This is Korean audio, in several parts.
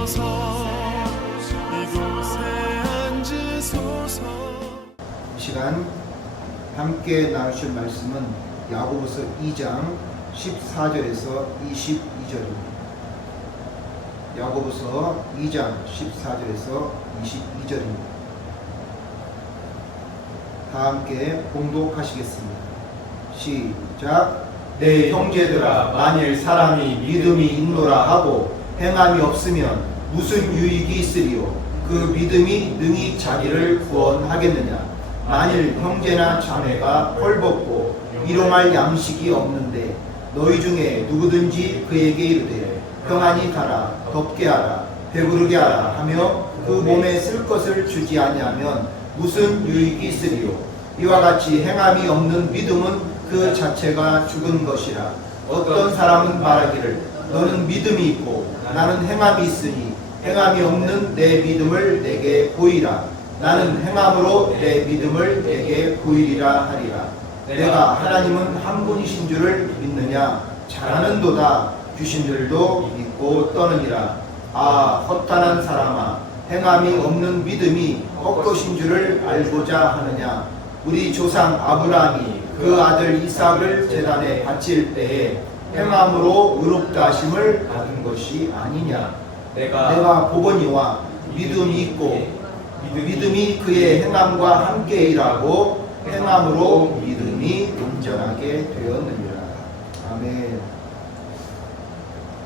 오셔서 이곳에 앉으소서. 이 시간 함께 나누실 말씀은 야고보서 2장 14절에서 22절입니다. 야고보서 2장 14절에서 22절입니다. 다 함께 봉독하시겠습니다. 시작. 내 형제들아, 만일 사람이 믿음이 있노라 하고 행함이 없으면 무슨 유익이 있으리요? 그 믿음이 능히 자기를 구원하겠느냐? 만일 형제나 자매가 헐벗고 일용할 양식이 없는데 너희 중에 누구든지 그에게 이르되 평안히 가라, 덥게 하라, 배부르게 하라 하며 그 몸에 쓸 것을 주지 아니하면 무슨 유익이 있으리요? 이와 같이 행함이 없는 믿음은 그 자체가 죽은 것이라. 어떤 사람은 말하기를 너는 믿음이 있고 나는 행함이 있으니 행함이 없는 내 믿음을 내게 보이라. 나는 행함으로 내 믿음을 내게 보이리라 하리라. 내가 하나님은 한 분이신 줄을 믿느냐? 잘하는도다. 귀신들도 믿고 떠느니라. 아, 허탄한 사람아, 행함이 없는 믿음이 헛것인 줄을 알고자 하느냐? 우리 조상 아브라함이 그 아들 이삭을 제단에 바칠 때에 행함으로 의롭다 하심을 받은 것이 아니냐? 내가 보거니와 믿음이 있고 믿음이 그의 행함과 함께 일하고 행함으로 믿음이 온전하게 되었느니라. 아멘.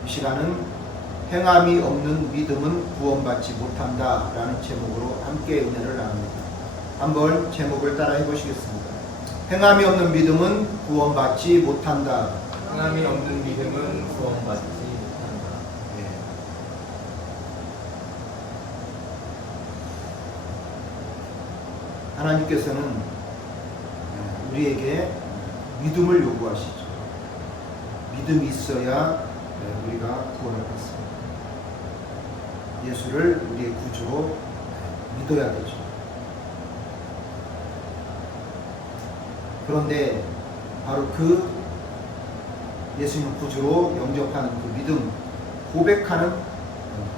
이 시간은 행함이 없는 믿음은 구원받지 못한다 라는 제목으로 함께 은혜를 나눕니다. 한번 제목을 따라 해보시겠습니다. 행함이 없는 믿음은 구원받지 못한다. 행함이 없는 믿음은 구원받지 못한다. 하나님께서는 우리에게 믿음을 요구하시죠. 믿음이 있어야 우리가 구원을 받습니다. 예수를 우리의 구주로 믿어야 되죠. 그런데 바로 그 예수님 구주로 영접하는 그 믿음, 고백하는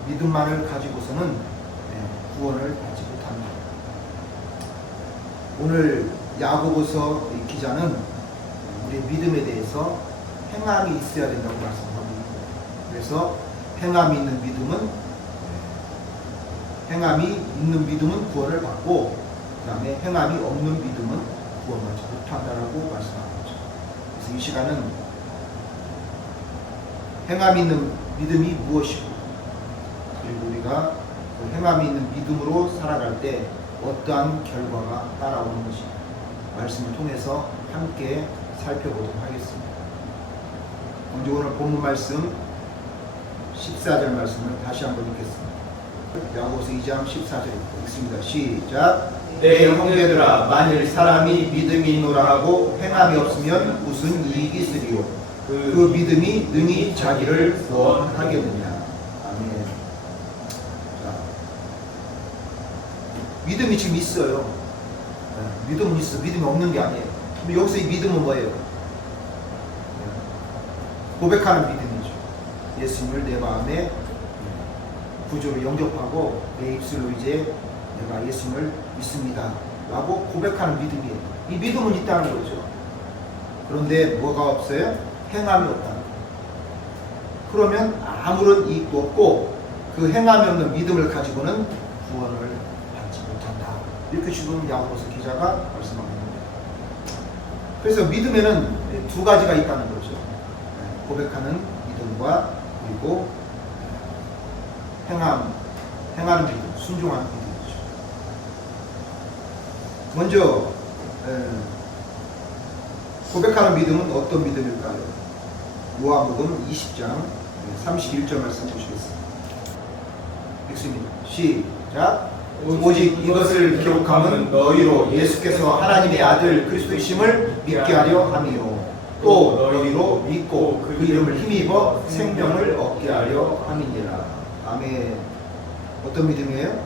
믿음만을 가지고서는 구원을 받지 못합니다. 오늘 야고보서 기자는 우리의 믿음에 대해서 행함이 있어야 된다고 말씀합니다. 그래서 행함이 있는 믿음은 구원을 받고, 그 다음에 행함이 없는 믿음은 구원받지 못한다라고 말씀하고 있죠. 그래서 이 시간은 행함이 있는 믿음이 무엇이고, 그리고 우리가 그 행함이 있는 믿음으로 살아갈 때 어떠한 결과가 따라오는 것이 말씀을 통해서 함께 살펴보도록 하겠습니다. 먼저 오늘 본문 말씀 14절 말씀을 다시 한번 읽겠습니다. 야고보서 2장 14절 읽습니다. 시작. 내 형제들아, 만일 사람이 믿음이 있노라 하고 행함이 없으면 무슨 이익이 있으리요? 그 믿음이 능히 자기를 구원하겠느냐? 아멘. 자, 믿음이 지금 있어요. 믿음은 있어. 믿음이 없는 게 아니에요. 근데 여기서 이 믿음은 뭐예요? 고백하는 믿음이죠. 예수님을 내 마음에 구주로 영접하고 내 입술로 이제 내가 예수님을 믿습니다 라고 고백하는 믿음이에요. 이 믿음은 있다는 거죠. 그런데 뭐가 없어요? 행함이 없다는 거예요. 그러면 아무런 이익도 없고 그 행함이 없는 믿음을 가지고는 구원을 받지 못한다. 이렇게 지금 야고보서 기자가 말씀하고 있는 거예요. 그래서 믿음에는 두 가지가 있다는 거죠. 고백하는 믿음과 그리고 행하는 믿음, 순종하는 믿음이죠. 먼저 고백하는 믿음은 어떤 믿음일까요? 요한복음 20장 31절 말씀 보시겠습니다. 읽습니다. 시작. 오직 이것을 기록함은 너희로 예수께서 하나님의 아들 그리스도이심을 믿게 하려 함이요, 또 너희로 믿고 그 이름을 힘입어 생명을 얻게 하려 함이니라. 아멘. 어떤 믿음이에요?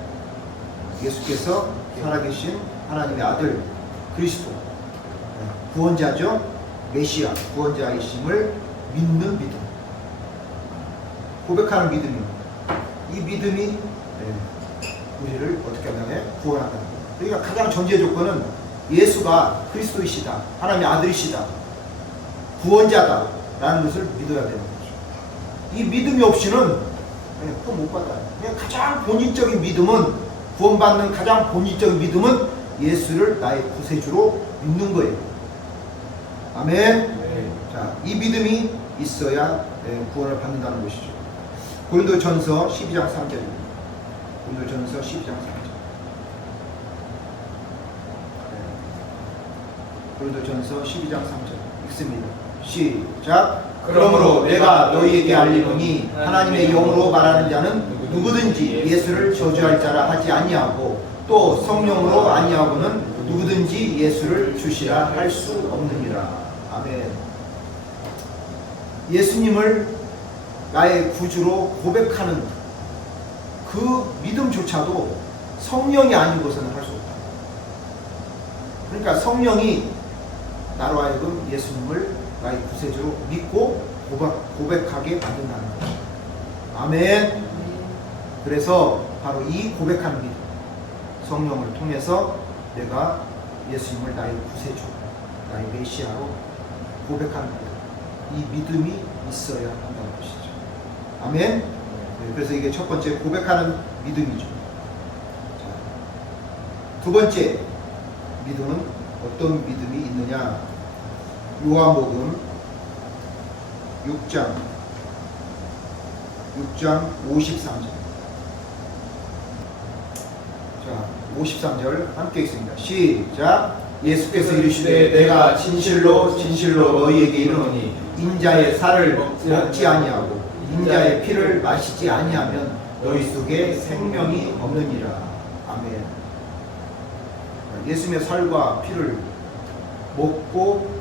예수께서 살아계신 하나님의 아들 그리스도, 구원자죠. 메시아, 구원자이심을 믿는 믿음, 고백하는 믿음입니다. 이 믿음이 우리를 어떻게 한다면 구원한다. 그러니까 가장 전제 조건은 예수가 그리스도이시다, 하나님의 아들이시다, 구원자다라는 것을 믿어야 되는 거죠. 이 믿음이 없이는 그냥 그거 못 받아요. 그냥 가장 본질적인 믿음은, 구원받는 가장 본질적인 믿음은 예수를 나의 구세주로 믿는 거예요. 아멘. 네. 자, 이 믿음이 있어야 구원을 받는다는 것이죠. 고린도전서 12장 3절입니다. 고린도전서 12장 3절. 고린도전서 12장 3절 읽습니다. 시작. 그러므로 내가 너희에게 알리노니 하나님의 영으로 말하는 자는 누구든지 예수를 저주할 자라 하지 아니하고 또 성령으로 아니하고는 누구든지 예수를 주시라 할 수 없느니라. 아멘. 예수님을 나의 구주로 고백하는 그 믿음조차도 성령이 아닌 것은 할 수 없다. 그러니까 성령이 나로 하여금 예수님을 나의 구세주로 믿고 고백하게 만든다는 거죠. 아멘. 그래서 바로 이 고백하는 믿음, 성령을 통해서 내가 예수님을 나의 구세주, 나의 메시아로 고백하는 믿음, 이 믿음이 있어야 한다는 것이죠. 아멘. 네, 그래서 이게 첫 번째 고백하는 믿음이죠. 자, 두 번째 믿음은 어떤 믿음이 있느냐? 요한복음 6장 53절. 자, 53절 함께 읽습니다. 시작. 예수께서 이르시되 내가 진실로 진실로 너희에게 이르노니 인자의 살을 먹지 아니하고 인자의 피를 마시지 아니하면 너희 속에 생명이 없느니라. 아멘. 예수님의 살과 피를 먹고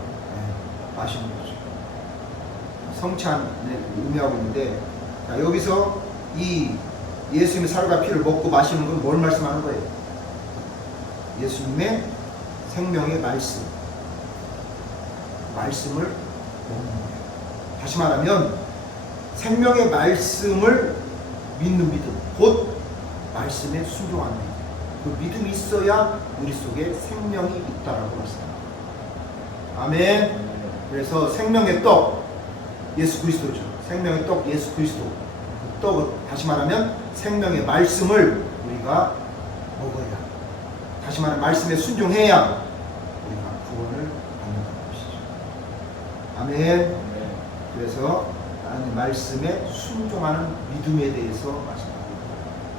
마시는 거죠. 성찬을 의미하고 있는데, 자, 여기서 이 예수님의 살과 피를 먹고 마시는 건 뭘 말씀하는 거예요? 예수님의 생명의 말씀을 먹는 거예요. 다시 말하면 생명의 말씀을 믿는 믿음, 곧 말씀에 순종하는 믿음. 그 믿음이 있어야 우리 속에 생명이 있다라고 말씀합니다. 아멘. 그래서 생명의 떡 예수 그리스도죠. 생명의 떡 예수 그리스도. 그 떡은 다시 말하면 생명의 말씀을 우리가 먹어야, 다시 말하면 말씀에 순종해야 우리가 구원을 받는다는 것이죠. 아멘. 그래서 하나님 말씀에 순종하는 믿음에 대해서 말씀합니다.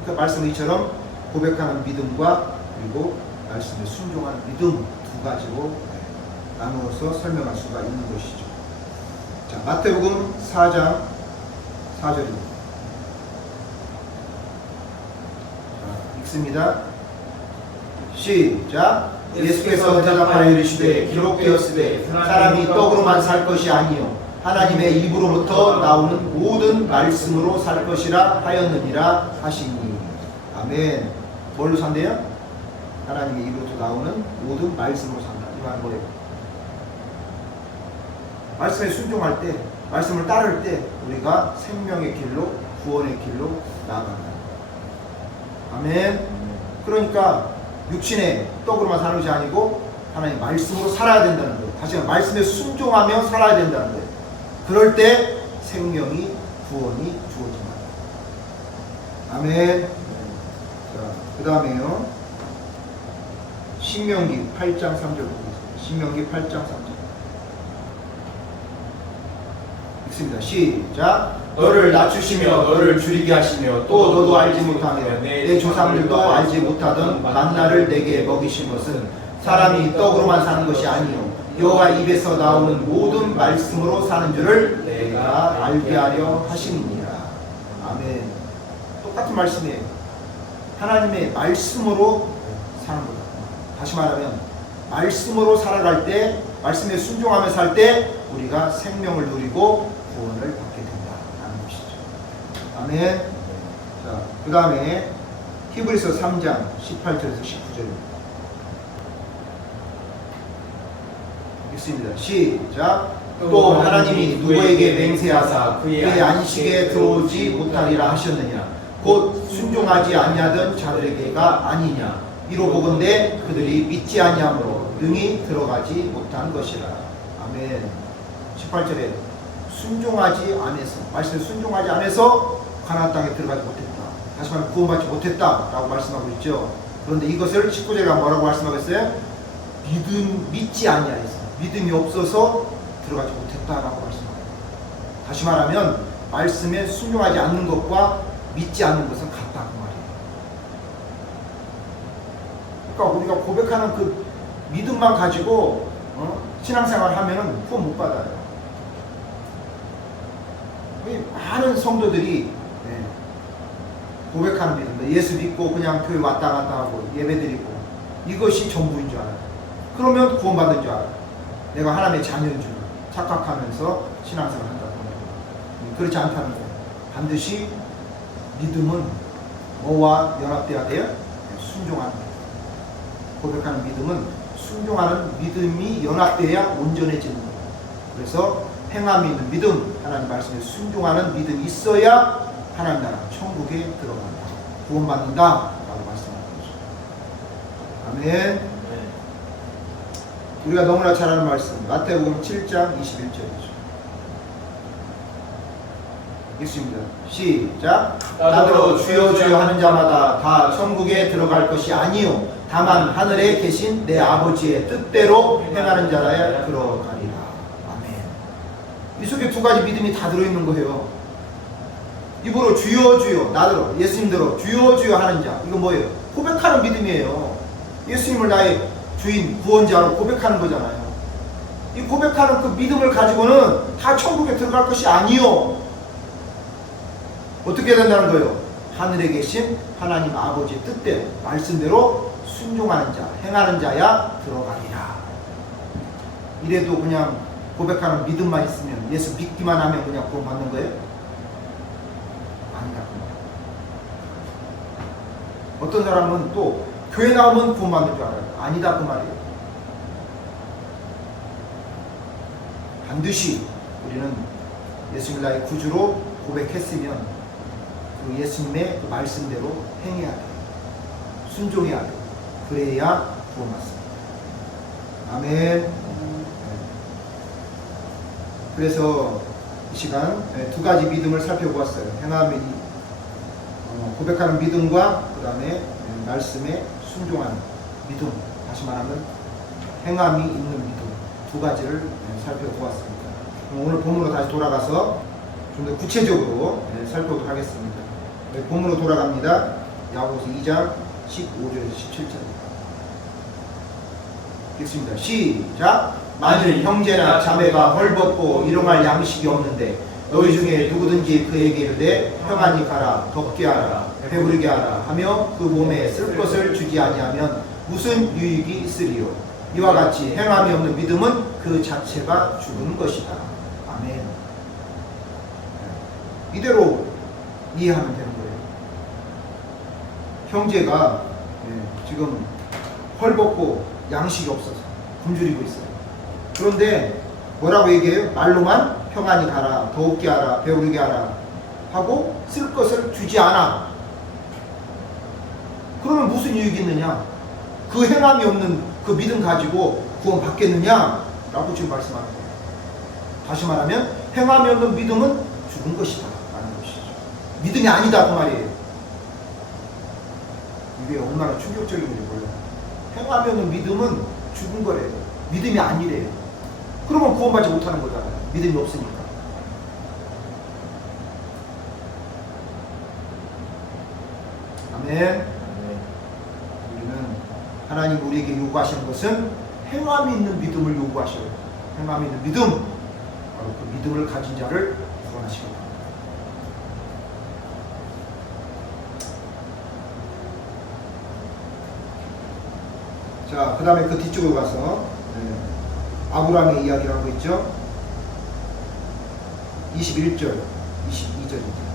그러니까 말씀이처럼 고백하는 믿음과 그리고 말씀에 순종하는 믿음 두 가지로 나누어서 설명할 수가 있는 것이죠. 자, 마태복음 4장 4절입니다. 자, 읽습니다. 시작. 예수께서 대답하여 이르시되 기록되었으되 사람이 떡으로만 살 것이 아니요 하나님의 입으로부터 나오는 모든 말씀으로 살 것이라 하였느니라 하시니. 아멘. 뭘로 산대요? 하나님의 입으로부터 나오는 모든 말씀으로 산다. 이 말은 뭐예요? 말씀에 순종할 때, 말씀을 따를 때 우리가 생명의 길로, 구원의 길로 나아간다. 아멘. 그러니까 육신의 떡으로만 사는 것이 아니고 하나님 말씀으로 살아야 된다는 거예요. 다시 말해 말씀에 순종하며 살아야 된다는 거예요. 그럴 때 생명이, 구원이 주어진다. 아멘. 자, 그 다음에요. 신명기 8장 3절 보겠습니다. 신명기 8장 3절. 읽습니다. 시작. 너를 낮추시며 너를 줄이게 하시며 또 너도 알지 못하며 내 조상들도 알지 못하던 만나를 내게 먹이신 것은 사람이 떡으로만 사는 것이 아니요 여호와 입에서 나오는 모든 말씀으로 사는 줄을 내가 알게 하려 하심이니라. 아멘. 똑같은 말씀이에요. 하나님의 말씀으로 사는 거다. 다시 말하면 말씀으로 살아갈 때, 말씀에 순종하며 살 때 우리가 생명을 누리고 구원을 받게 된다는 것이죠. 아멘. 자, 그 다음에 히브리서 3장 18절에서 19절입니다. 읽습니다. 시작. 또 하나님이 누구에게 맹세하사 그의 안식에 들어오지 못하리라 하셨느냐. 곧 순종하지 아니하던 자들에게가 아니냐. 이로 보건대 그들이 믿지 아니함으로 능히 들어가지 못한 것이라. 아멘. 18절에 순종하지 않아서, 말씀에 순종하지 않아서 가나안 땅에 들어가지 못했다. 다시 말하면 구원받지 못했다라고 말씀하고 있죠. 그런데 이것을 19절에 뭐라고 말씀하겠어요? 믿지 아니하여서, 믿음이 없어서 들어가지 못했다라고 말씀합니다. 다시 말하면 말씀에 순종하지 않는 것과 믿지 않는 것은 같다 그 말이에요. 그러니까 우리가 고백하는 그 믿음만 가지고 신앙생활 하면은 구원 못 받아요. 많은 성도들이 고백하는 믿음, 예수 믿고 그냥 교회 왔다 갔다 하고 예배드리고 이것이 전부인 줄 알아요. 그러면 구원받는 줄 알아요. 내가 하나님의 자녀인 줄 착각하면서 신앙생활 한다고 합니다. 그렇지 않다는 거예요. 반드시 믿음은 뭐와 연합돼야 돼요? 순종하는 거예요. 고백하는 믿음은 순종하는 믿음이 연합돼야 온전해지는 거예요. 그래서 행함이 있는 믿음, 하나님 말씀에 순종하는 믿음이 있어야 하나님 나라 천국에 들어간다, 구원받는다 라고 말씀하는 거죠. 아멘. 우리가 너무나 잘 아는 말씀, 마태복음 7장 21절이죠. 읽습니다. 시작. 나더러 주여 주여 하는 자마다 다 천국에 들어갈 것이 아니요 다만 하늘에 계신 내 아버지의 뜻대로 행하는 자라야 들어가리라. 아멘. 이 속에 두 가지 믿음이 다 들어있는 거예요. 입으로 주여 주여, 나더러 예수님더러 주여 주여 하는 자, 이거 뭐예요? 고백하는 믿음이에요. 예수님을 나의 주인 구원자로 고백하는 거잖아요. 이 고백하는 그 믿음을 가지고는 다 천국에 들어갈 것이 아니요, 어떻게 된다는 거예요? 하늘에 계신 하나님 아버지의 뜻대로 말씀대로 순종하는 자, 행하는 자야 들어가리라. 이래도 그냥 고백하는 믿음만 있으면, 예수 믿기만 하면 그냥 구원 받는 거예요? 아니다. 어떤 사람은 또 교회 나오면 구원 받는 줄 알아요. 아니다 그 말이에요. 반드시 우리는 예수님을 나의 구주로 고백했으면 그 예수님의 그 말씀대로 행해야 돼요. 순종해야 돼요. 그래야 구원받습니다. 아멘. 그래서 이 시간 두 가지 믿음을 살펴보았어요. 행함이 고백하는 믿음과 그 다음에 말씀에 순종하는 믿음, 다시 말하면 행함이 있는 믿음, 두 가지를 살펴보았습니다. 오늘 본문으로 다시 돌아가서 좀 더 구체적으로 살펴보도록 하겠습니다. 본문으로 돌아갑니다. 야고보서 2장 15절에서 17절입니다. 읽습니다. 시작. 만일 형제나 자매가 헐벗고 일용할 양식이 없는데 너희 중에 누구든지 그에게 이르되 평안히 가라, 덥게 하라, 배부르게 하라 하며 그 몸에 쓸 것을 주지 아니하면 무슨 유익이 있으리요? 이와 같이 행함이 없는 믿음은 그 자체가 죽은 것이다. 아멘. 이대로 이해하면 되는 거예요. 형제가 지금 헐벗고 양식이 없어서 굶주리고 있어요. 그런데 뭐라고 얘기해요? 말로만 평안히 가라, 더욱게 하라, 배부르게 하라 하고 쓸 것을 주지 않아. 그러면 무슨 유익이 있느냐? 그 행함이 없는 그 믿음 가지고 구원 받겠느냐? 라고 지금 말씀하는 거예요. 다시 말하면 행함이 없는 믿음은 죽은 것이다 라는 것이죠. 믿음이 아니다 그 말이에요. 이게 얼마나 충격적인지 몰라요. 행함이 없는 믿음은 죽은 거래요. 믿음이 아니래요. 그러면 구원받지 못하는 거잖아요. 믿음이 없으니까. 아멘. 우리는 하나님 우리에게 요구하시는 것은 행함이 있는 믿음을 요구하셔요. 행함이 있는 믿음, 바로 그 믿음을 가진 자를 구원하시겠다. 자, 그 다음에 그 뒤쪽으로 가서 아브라함의 이야기를 하고 있죠. 21절, 22절입니다.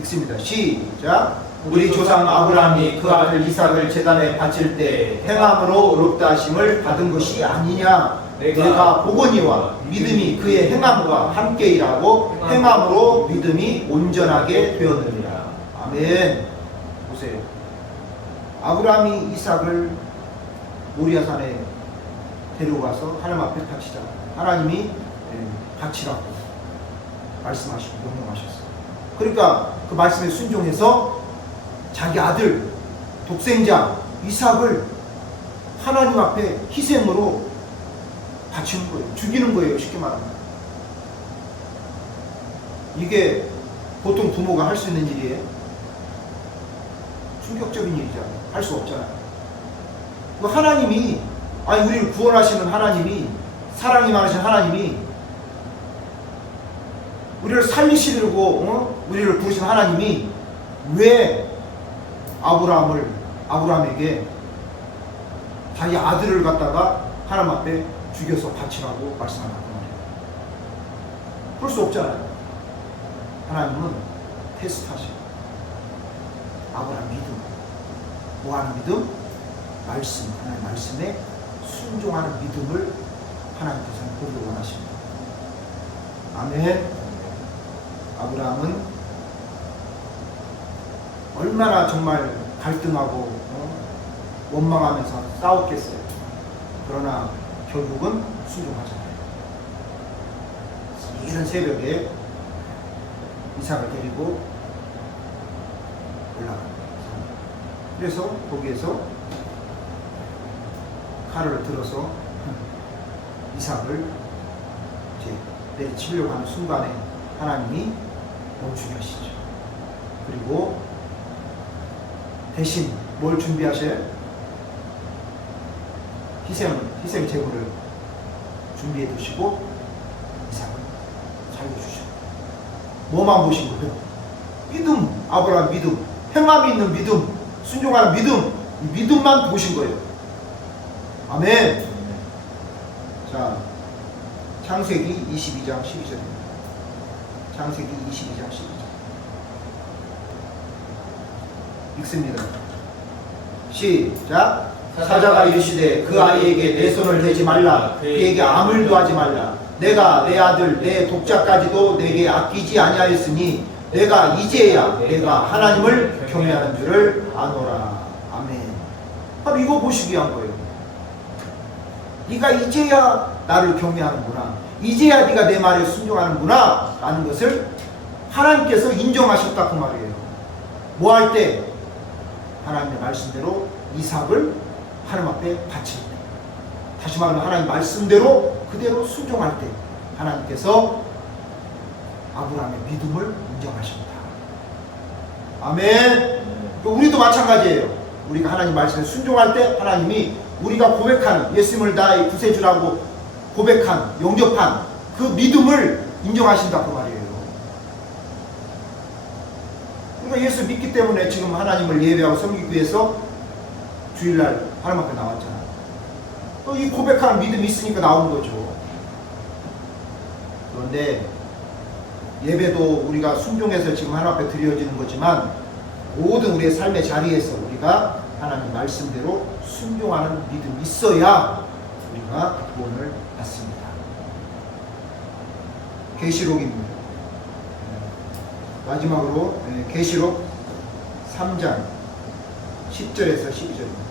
읽습니다. 시작. 우리 조상 아브라함이 그 아들 이삭을 제단에 바칠 때 행함으로 의롭다 하심을 받은 것이 아니냐. 내가 보거니와 믿음이 그의 행함과 함께 일하고 행함으로 믿음이 온전하게 되었느니라. 아멘. 보세요. 아브라함이 이삭을 모리아산에 데려가서 하나님 앞에 바치자. 하나님이 바치라고 말씀하시고 명령하셨어요. 그러니까 그 말씀에 순종해서 자기 아들 독생자 이삭을 하나님 앞에 희생으로 바치는 거예요. 죽이는 거예요. 쉽게 말하면. 이게 보통 부모가 할 수 있는 일이에요? 충격적인 일이잖아요. 할 수 없잖아요. 그 하나님이, 아니 우리를 구원하시는 하나님이, 사랑이 많으신 하나님이, 우리를 살리시려고 우리를 부르신 하나님이 왜 아브라함에게 자기 아들을 갖다가 하나님 앞에 죽여서 바치라고 말씀하는 말이에요. 그럴 수 없잖아요. 하나님은 테스트하셔요. 아브라함 믿음. 뭐하는 믿음? 말씀. 하나님 말씀에 순종하는 믿음을 하나님께서는 보기를 원하십니다. 아멘. 아브라함은 얼마나 정말 갈등하고 원망하면서 싸웠겠어요. 그러나 결국은 순종하잖아요. 이른 새벽에 이삭을 데리고 올라갑니다. 그래서 거기에서 칼을 들어서 이삭을 이제 내리치려고 하는 순간에 하나님이 멈추게 하시죠. 그리고 대신 뭘 준비하셔요? 희생 제물을 준비해 두시고 이삭을 살려주시고. 뭐만 보신 거예요? 믿음, 아브라함 믿음, 행함이 있는 믿음, 순종하는 믿음, 이 믿음만 보신 거예요. 아멘. 자, 창세기 22장 12절입니다. 창세기 22장 12절 읽습니다. 시작. 사자가 이르시되 그 아이에게 내 손을 대지 말라, 그에게 아물도 하지 말라. 내가 내 아들 내 독자까지도 내게 아끼지 아니하였으니 내가 이제야 내가 하나님을 경외하는 줄을 아노라. 아멘. 바로 이거 보시기 위한 거예요. 네가 이제야 나를 경외하는구나, 이제야 네가 내 말에 순종하는구나 라는 것을 하나님께서 인정하셨다 그 말이에요. 뭐 할 때? 하나님의 말씀대로 이삭을 하나님 앞에 바칠 때, 다시 말하면 하나님 말씀대로 그대로 순종할 때 하나님께서 아브라함의 믿음을 인정하십니다. 아멘. 우리도 마찬가지예요. 우리가 하나님 말씀에 순종할 때 하나님이 우리가 고백하는, 예수님을 나의 구세주라고 고백한, 영접한 그 믿음을 인정하신다 그 말이에요. 우리가 예수 믿기 때문에 지금 하나님을 예배하고 섬기기 위해서 주일날 하나님 앞에 나왔잖아. 또 이 고백하는 믿음이 있으니까 나오는 거죠. 그런데 예배도 우리가 순종해서 지금 하나님 앞에 드려지는 거지만, 모든 우리의 삶의 자리에서 우리가 하나님 말씀대로 순종하는 믿음이 있어야 우리가 구원을 받습니다. 계시록입니다. 마지막으로 계시록 3장 10절에서 12절입니다.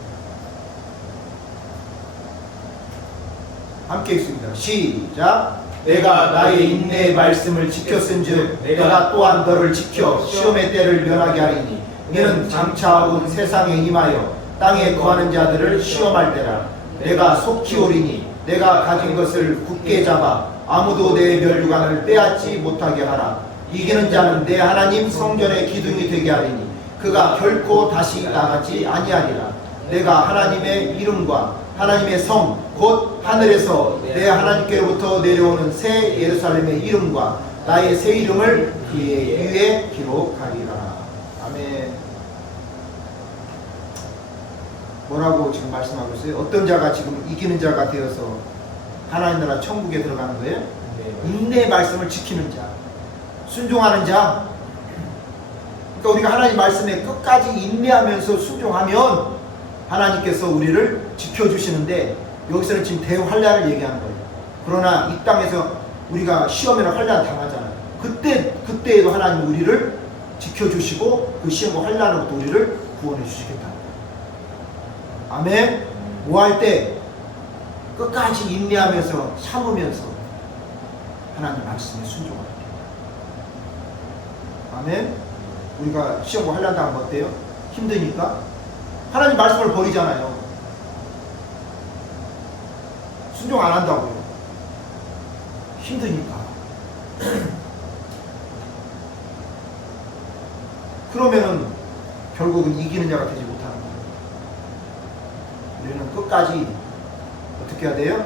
함께 읽습니다. 시작. 내가 나의 인내의 말씀을 지켰은즉 내가 또한 너를 지켜 시험의 때를 면하게 하리니 이는 장차 온 세상에 임하여 땅에 거하는 자들을 시험할 때라. 내가 속히 오리니 내가 가진 것을 굳게 잡아 아무도 내 멸류관을 빼앗지 못하게 하라. 이기는 자는 내 하나님 성전의 기둥이 되게 하리니 그가 결코 다시 나가지 아니하리라. 내가 하나님의 이름과 하나님의 성 곧 하늘에서 내 하나님께로부터 내려오는 새 예루살렘의 이름과 나의 새 이름을 그의 위에 기록하리라. 아멘. 뭐라고 지금 말씀하고 있어요? 어떤 자가 지금 이기는 자가 되어서 하나님 나라 천국에 들어가는 거예요? 인내의 말씀을 지키는 자, 순종하는 자. 그러니까 우리가 하나님 말씀에 끝까지 인내하면서 순종하면 하나님께서 우리를 지켜주시는데, 여기서는 지금 대환란을 얘기하는 거예요. 그러나 이 땅에서 우리가 시험이나 환난 당하잖아요. 그때에도 하나님 우리를 지켜주시고 그 시험과 환난으로부터 우리를 구원해 주시겠다. 아멘. 뭐 할 때 끝까지 인내하면서 참으면서 하나님 말씀에 순종하는 거예요. 아멘. 우리가 시험과 환난 당하면 어때요? 힘드니까 하나님 말씀을 버리잖아요. 순종 안 한다고요. 힘드니까. 그러면은 결국은 이기는 자가 되지 못하는 거예요. 우리는 끝까지 어떻게 해야 돼요?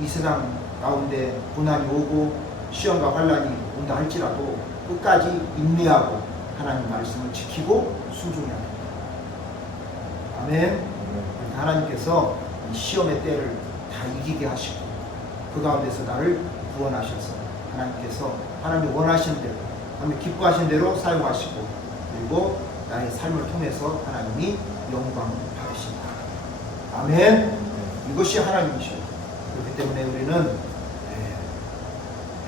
이 세상 가운데 고난이 오고 시험과 환난이 온다 할지라도 끝까지 인내하고 하나님 말씀을 지키고 순종해야 됩니다. 아멘. 하나님께서 이 시험의 때를 다 이기게 하시고 그 가운데서 나를 구원하셔서 하나님께서 하나님이 원하시는 대로 하나님 기뻐하시는 대로 사용하시고 그리고 나의 삶을 통해서 하나님이 영광 받으신다. 아멘. 이것이 하나님이시오. 그렇기 때문에 우리는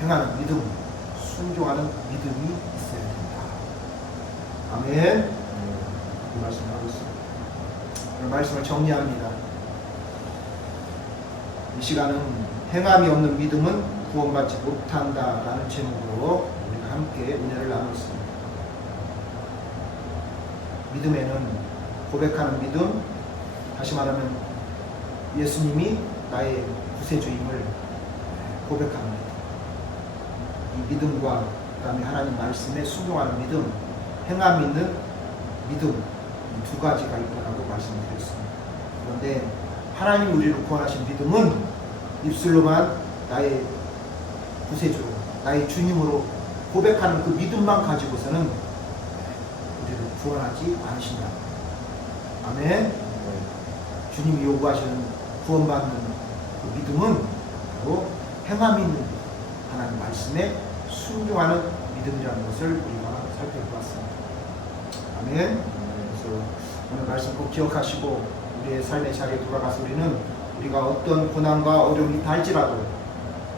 행하는 믿음, 순종하는 믿음이 있어야 된다. 아멘. 이 말씀을 하고 있습니다. 오늘 말씀을 정리합니다. 이 시간은 행함이 없는 믿음은 구원받지 못한다라는 제목으로 우리가 함께 은혜를 나눴습니다. 믿음에는 고백하는 믿음, 다시 말하면 예수님이 나의 구세주임을 고백하는 믿음, 이 믿음과 그 다음에 하나님 말씀에 순종하는 믿음, 행함 있는 믿음, 이 두 가지가 있다고 말씀드렸습니다. 그런데 하나님 우리를 구원하신 믿음은 입술로만 나의 구세주, 나의 주님으로 고백하는 그 믿음만 가지고서는 우리를 구원하지 않으신다. 아멘. 주님이 요구하시는 구원받는 그 믿음은 바로 행함 있는 믿음, 하나님 말씀에 순종하는 믿음이라는 것을 우리가 살펴보았습니다. 아멘. 그래서 오늘 말씀 꼭 기억하시고 우리의 삶의 자리에 돌아가서 우리가 어떤 고난과 어려움이 닿을지라도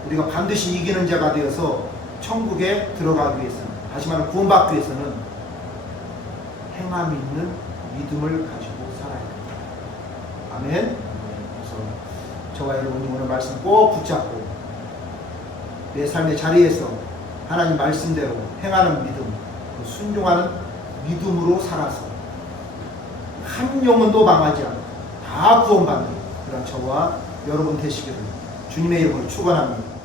우리가 반드시 이기는 자가 되어서 천국에 들어가기 위해서는, 다시 말하면 구원받기 위해서는 행함 있는 믿음을 가지고 살아야 됩니다. 아멘. 그래서 저와 여러분이 오늘 말씀 꼭 붙잡고 내 삶의 자리에서 하나님 말씀대로 행하는 믿음, 순종하는 믿음으로 살아서 한 영혼도 망하지 않고 다 구원받는 그런 저와 여러분 되시기를 주님의 이름으로 축원합니다.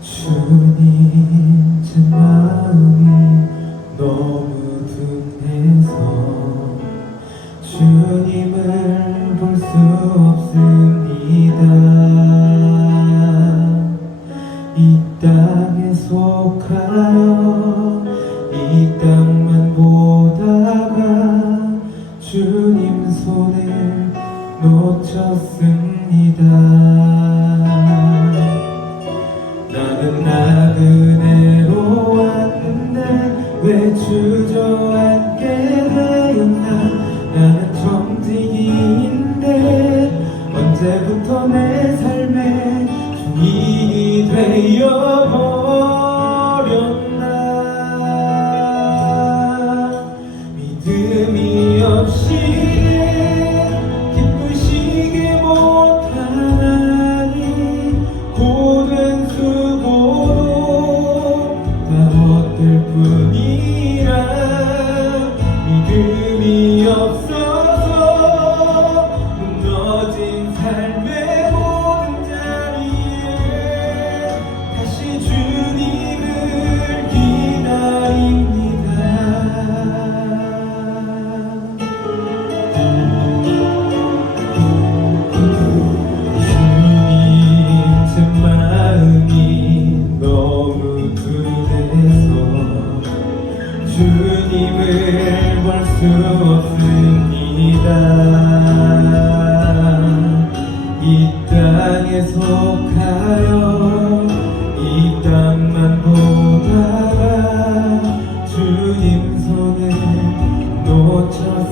주님 제 마음이 너무 둔해서 주님을 볼 수 없습니다. 이 땅에 속하여 이 땅만 보다가 주님 손을 놓쳤습니다. 나는 나그네로 왔는데 왜 주저앉게 되었나. 나는 청지기인데 언제부터 내 삶의 주인이 되어버렸나. 믿음이 없이 기쁘시게 못하니 고된 수고로 다 헛될 뿐이라. 믿음이 없어서 무너진 삶의 모든 자리에 다시 주님을 기다립니다. 믿습니다. 이 땅에 속하여 이 땅만 보다가 주님 손을 놓쳤습니다.